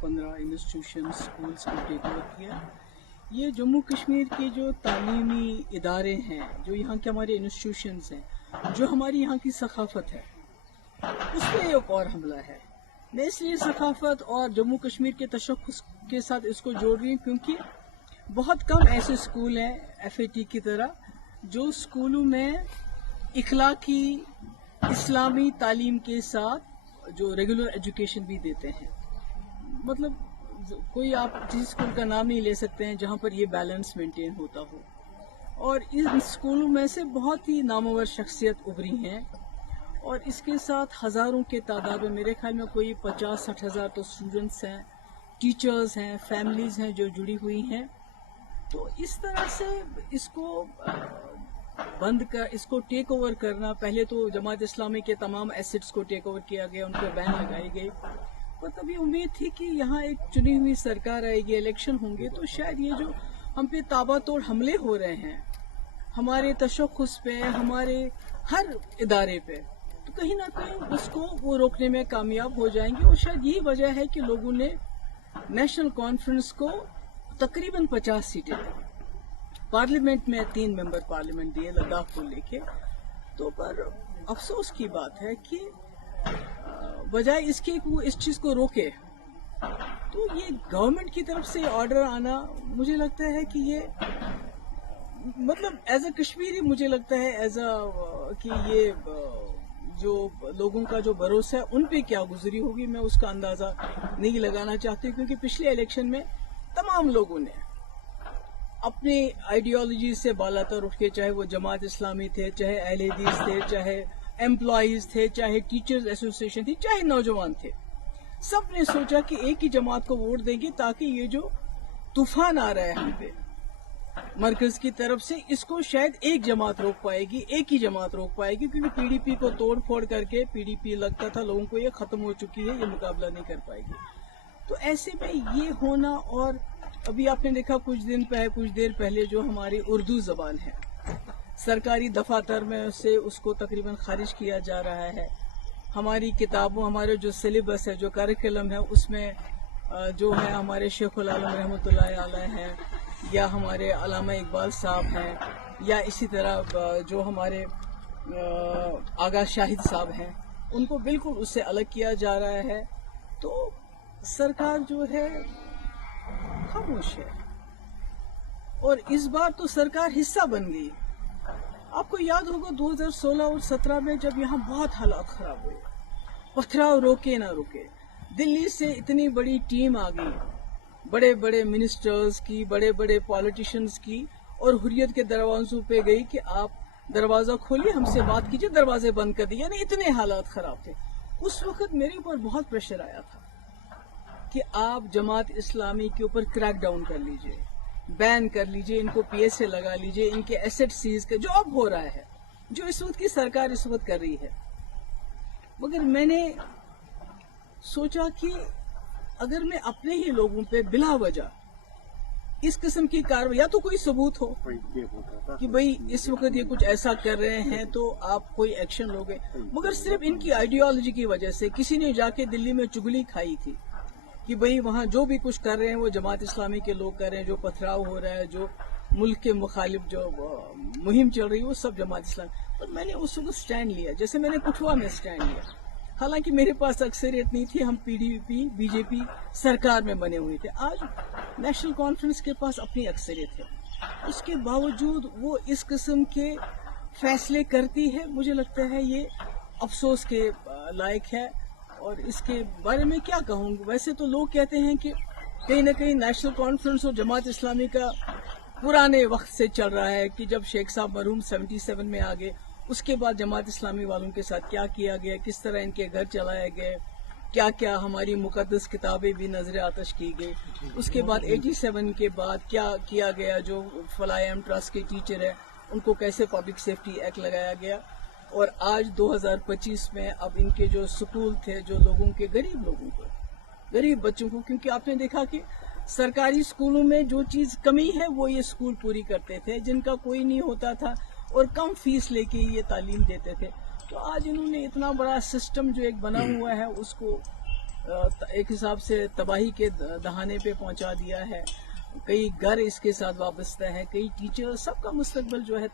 15 institution schools को take over किया। ये जम्मू कश्मीर के जो तालीमी इदारे हैं, जो यहाँ के हमारे इंस्टीट्यूशंस हैं, जो हमारी यहाँ की सकाफत है, उस पर एक और हमला है। मैं इसलिए सकाफत और जम्मू कश्मीर के तशख्खुस के साथ इसको जोड़ रही हूँ क्योंकि बहुत कम ऐसे स्कूल हैं FAT की तरह जो स्कूलों में इखलाकी इस्लामी तालीम के साथ जो रेगुलर एजुकेशन भी देते हैं। मतलब कोई आप जिस स्कूल का नाम नहीं ले सकते हैं जहाँ पर ये बैलेंस मेंटेन होता हो। और इन स्कूलों में से बहुत ही नामवर शख्सियत उभरी हैं और इसके साथ हज़ारों के तादाद में, मेरे ख्याल में कोई 50-60 हज़ार तो स्टूडेंट्स हैं, टीचर्स हैं, फैमिलीज़ हैं जो जुड़ी हुई हैं। तो इस तरह से इसको इसको टेक ओवर करना, पहले तो जमात इस्लामी के तमाम एसेट्स को टेक ओवर किया गया, उन पर बैन लगाई गई। पर तभी उम्मीद थी कि यहाँ एक चुनी हुई सरकार आएगी, इलेक्शन होंगे, तो शायद ये जो हम पे ताबड़तोड़ हमले हो रहे हैं हमारे तशख्खुस पे, हमारे हर इदारे पे, तो कहीं ना कहीं उसको वो रोकने में कामयाब हो जाएंगे। और शायद यही वजह है कि लोगों ने नेशनल कॉन्फ्रेंस को तकरीबन 50 सीटें दी। पार्लियामेंट में 3 मेंबर पार्लियामेंट दिए लद्दाख को लेके। तो पर अफसोस की बात है कि बजाय इसके वो इस चीज को रोके, तो ये गवर्नमेंट की तरफ से ऑर्डर आना, मुझे लगता है कि ये मतलब एज अ कश्मीरी मुझे लगता है कि ये जो लोगों का जो भरोसा है उन पे क्या गुजरी होगी, मैं उसका अंदाजा नहीं लगाना चाहती। क्योंकि पिछले इलेक्शन में तमाम लोगों ने अपनी आइडियोलॉजी से बालातर उठ के, चाहे वो जमात इस्लामी थे, चाहे अहले हदीस थे, चाहे एम्प्लॉयज थे, चाहे टीचर्स एसोसिएशन थी, चाहे नौजवान थे, सब ने सोचा कि एक ही जमात को वोट देंगे ताकि ये जो तूफान आ रहा है हम पे मरकज की तरफ से, इसको शायद एक जमात रोक पाएगी, एक ही जमात रोक पाएगी। क्योंकि PDP को तोड़ फोड़ करके PDP लगता था लोगों को ये खत्म हो चुकी है, ये मुकाबला नहीं कर पाएगी। तो ऐसे में ये होना, और अभी आपने देखा कुछ देर पहले जो हमारी उर्दू जबान है सरकारी दफातर में से उसको तकरीबन खारिज किया जा रहा है। हमारी किताबों, हमारे जो सिलेबस है, जो करिकुलम है, उसमें जो है हमारे शेखुल आलम रहमतुल्लाह अलैह हैं, या हमारे अल्लामा इकबाल साहब हैं, या इसी तरह जो हमारे आगा शाहिद साहब हैं, उनको बिल्कुल उससे अलग किया जा रहा है। तो सरकार जो है खामोश है। और इस बार तो सरकार हिस्सा बन गई। आपको याद होगा 2016 और 17 में जब यहाँ बहुत हालात खराब हुए, पथराव रोके ना रुके, दिल्ली से इतनी बड़ी टीम आ गई, बड़े बड़े मिनिस्टर्स की, बड़े बड़े पॉलिटिशियंस की, और हुर्रियत के दरवाजों पे गई कि आप दरवाजा खोलिए, हमसे बात कीजिए, दरवाजे बंद कर दिए। यानी इतने हालात खराब थे। उस वक्त मेरे ऊपर बहुत प्रेशर आया था कि आप जमात इस्लामी के ऊपर क्रैक डाउन कर लीजिए, बैन कर लीजिए, इनको PSA लगा लीजिए, इनके एसेट सीज कर, जो अब हो रहा है, जो इस वक्त की सरकार इस वक्त कर रही है। मगर मैंने सोचा कि अगर मैं अपने ही लोगों पे बिला वजह इस किस्म की कार्रवाई, या तो कोई सबूत हो कि भाई इस वक्त ये कुछ ऐसा कर रहे हैं तो आप कोई एक्शन लोगे, मगर सिर्फ इनकी आइडियोलॉजी की वजह से किसी ने जाके दिल्ली में चुगली खाई थी कि भाई वहाँ जो भी कुछ कर रहे हैं वो जमात इस्लामी के लोग कर रहे हैं, जो पथराव हो रहा है, जो मुल्क के मुखालिफ जो मुहिम चल रही है, वो सब जमात इस्लामी। तो मैंने उस वक्त स्टैंड लिया, जैसे मैंने कठुआ में स्टैंड लिया। हालांकि मेरे पास अक्सरियत नहीं थी, हम PDP BJP सरकार में बने हुए थे। आज नेशनल कॉन्फ्रेंस के पास अपनी अक्सरियत है, उसके बावजूद वो इस किस्म के फैसले करती है। मुझे लगता है ये अफसोस के लायक है। और इसके बारे में क्या कहूँगी, वैसे तो लोग कहते हैं कि कहीं ना कहीं नेशनल कॉन्फ्रेंस और जमात इस्लामी का पुराने वक्त से चल रहा है कि जब शेख साहब मरहूम 77 में आ गए, उसके बाद जमात इस्लामी वालों के साथ क्या किया गया, किस तरह इनके घर चलाए गए, क्या क्या हमारी मुकद्दस किताबें भी नजर आतश की गई, उसके बाद 87 के बाद क्या किया गया, जो फलायम ट्रस्ट के टीचर है उनको कैसे पब्लिक सेफ्टी एक्ट लगाया गया। और आज 2025 में अब इनके जो स्कूल थे, जो लोगों के गरीब लोगों को, गरीब बच्चों को, क्योंकि आपने देखा कि सरकारी स्कूलों में जो चीज कमी है वो ये स्कूल पूरी करते थे, जिनका कोई नहीं होता था और कम फीस लेके ये तालीम देते थे। तो आज इन्होंने इतना बड़ा सिस्टम जो एक बना हुआ है उसको ایک حساب سے تباہی کے دہانے پہ پہنچا دیا ہے. کئی گھر اس کے ساتھ وابستہ ہے, کئی ٹیچر, سب کا مستقبل جو ہے